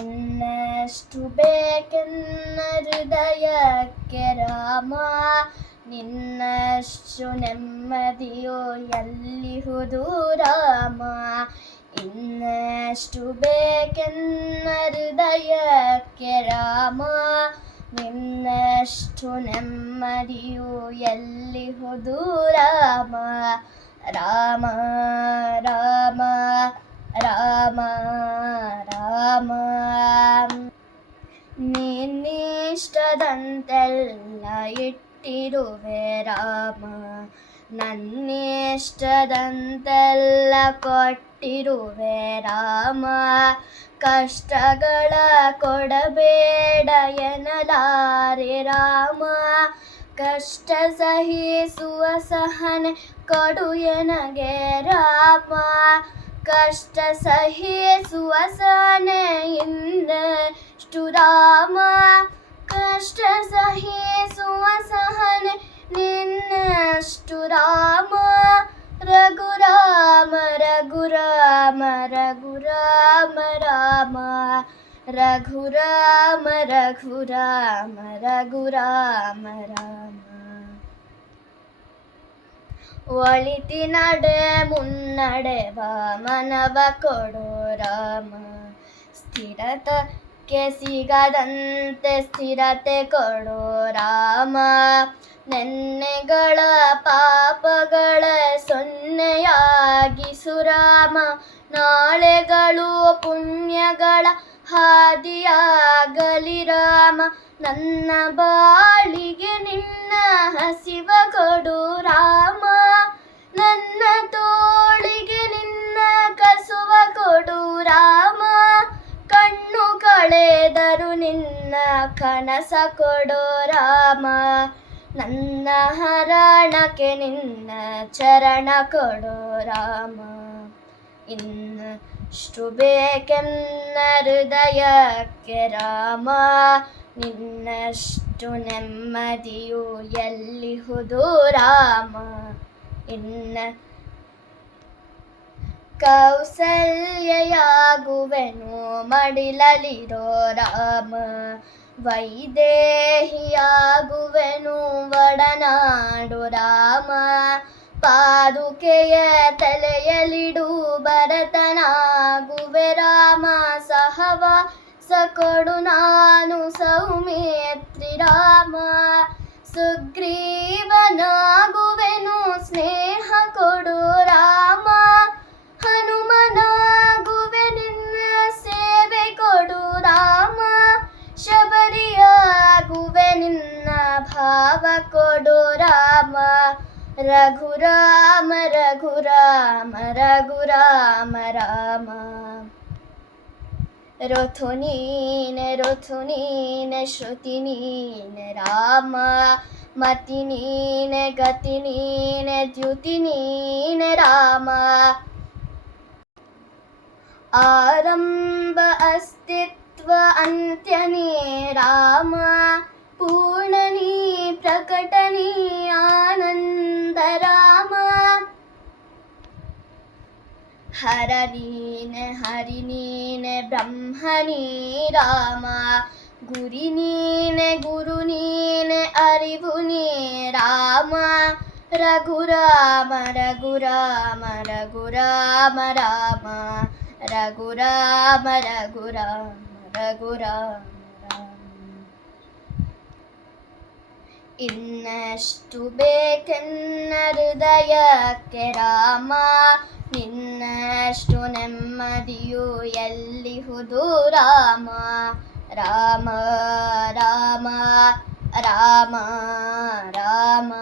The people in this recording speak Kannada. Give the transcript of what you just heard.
ಇನ್ನಷ್ಟು ಬೇಕೆನ್ನ ಹೃದಯಕ್ಕೆ ರಾಮ, ನಿನ್ನಷ್ಟು ನೆಮ್ಮದಿಯೋ ಎಲ್ಲಿಹುದು ರಾಮ. ಇನ್ನಷ್ಟು ಬೇಕೆನ್ನ ಹೃದಯಕ್ಕೆ ರಾಮ, ನಿನ್ನಷ್ಟು ನೆಮ್ಮದಿಯು ಎಲ್ಲಿಹುದು ರಾಮ. ರಾಮ ರಾಮ ರಾಮ ರಾಮ, ನಿನ್ನಿಷ್ಟದಂತೆಲ್ಲ ಇಟ್ಟಿರುವೆ ರಾಮ, ನನ್ನಿಷ್ಟದಂತೆಲ್ಲ ಕೊಟ್ಟಿರುವೆ ರಾಮ. ಕಷ್ಟಗಳ ಕೊಡಬೇಡ ಎನ್ನಲಾರೆ ರಾಮ, ಕಷ್ಟ ಸಹಿಸುವ ಸಹನೆ ಕೊಡು ಎನಗೆ ರಾಮ. ಕಷ್ಟ ಸಹಿಸುವ ಸಹನೆ ಇನ್ನಷ್ಟು ರಾಮ, ಕಷ್ಟ ಸಹಿಸುವ ಸಹನೆ ನಿನ್ನಷ್ಟು ರಾಮ. ರಘುರಾಮ ರಘುರಾಮ ರಘುರಾಮ ರಾಮ, ರಘುರಾಮ ರಘುರಾಮ ರಘುರಾಮ ರಾಮ. ಒಳಿತಿನಡೆ ಮುನ್ನಡೆವ ಮನವ ಕೊಡು ರಾಮ, ಸ್ಥಿರತಕ್ಕೆ ಸಿಗದಂತೆ ಸ್ಥಿರತೆ ಕೊಡು ರಾಮ. ನೆನ್ನೆಗಳ ಪಾಪಗಳ ಸೊನ್ನೆಯಾಗಿಸು ರಾಮ, ನಾಳೆಗಳು ಪುಣ್ಯಗಳ ಹಾದಿಯಾಗಲಿ ರಾಮ. ನನ್ನ ಬಾಳಿಗೆ ನಿನ್ನ ಹಸಿವ ಕೊಡು ರಾಮ, ನನ್ನ ತೋಳಿಗೆ ನಿನ್ನ ಕಸುವ ಕೊಡು ರಾಮ. ಕಣ್ಣು ಕಳೆದರು ನಿನ್ನ ಕನಸ ಕೊಡು ರಾಮ, ನನ್ನ ಹರಣಕ್ಕೆ ನಿನ್ನ ಚರಣ ಕೊಡು ರಾಮ. ಇನ್ನಷ್ಟು ಬೇಕೆನ್ನ ಹೃದಯಕ್ಕೆ ರಾಮ, ನಿನ್ನಷ್ಟು ನೆಮ್ಮದಿಯು ಎಲ್ಲಿಹುದು ರಾಮ. ಇನ್ನ ಕೌಸಲ್ಯೆಯಾಗುವೆನು ಮಡಿಲಲಿರೋ ರಾಮ, ವೈದೇಹಿಯಾಗುವೆನು ಒಡನಾಡು ರಾಮ. ಪಾದುಕೆಯ ತಲೆಯಲಿಡು ಭರತನಾಗುವೆ ರಾಮ, ಸಹವಾಸ ಕೊಡು ನಾನು ಸೌಮಿತ್ರಿ ರಾಮ. ಸುಗ್ರೀವನಾಗುವೆನು ಸ್ನೇಹ ಕೊಡು ರಾಮ, ಹನುಮನಾಗುವೆ ನಿನ್ನ ಸೇವೆ ಕೊಡು ರಾಮ. ಶಬರಿಯಾಗುವೆ ನಿನ್ನ ಭಾವ ಕೊಡು ರಾಮ, ರಘುರಾಮ ರಘುರಾಮ ರಘುರಾಮ ರಾಮ. ಋತು ನೀನೆ ಶ್ರುತಿ ನೀನೆ ರಾಮ, ಮತಿ ನೀನೆ ಗತಿ ನೀನೆ ದ್ಯುತಿ ನೀನೆ ರಾಮ. ಆರಂಭ ಅಸ್ತಿತ್ವ ಅಂತ್ಯ ನೀ ರಾಮ, ಪೂರ್ಣ ನೀ ಪ್ರಕಟ ನೀ ಆನಂದ ರಾಮ. ಹರ ನೀನೆ ಹರಿ ನೀನೆ ಬ್ರಹ್ಮ ನೀ ರಾಮ, ಗುರಿ ನೀನೆ ಗುರು ನೀನೆ ಅರಿವು ನೀ ರಾಮ. ರಘುರಾಮ ರಘುರಾಮ ರಘುರಾಮ ರಾಮ, ರಘುರಾಮ ರಘುರಾಮ ರಘುರಾಮ ರಾಮ. ಇನ್ನಷ್ಟು ಬೇಕೆನ್ನ ಹೃದಯಕ್ಕೆ ರಾಮ, ನಿನ್ನಷ್ಟು ನೆಮ್ಮದಿಯು ಎಲ್ಲಿಹುದು ರಾಮ. ರಾಮ ರಾಮ ರಾಮ ರಾಮ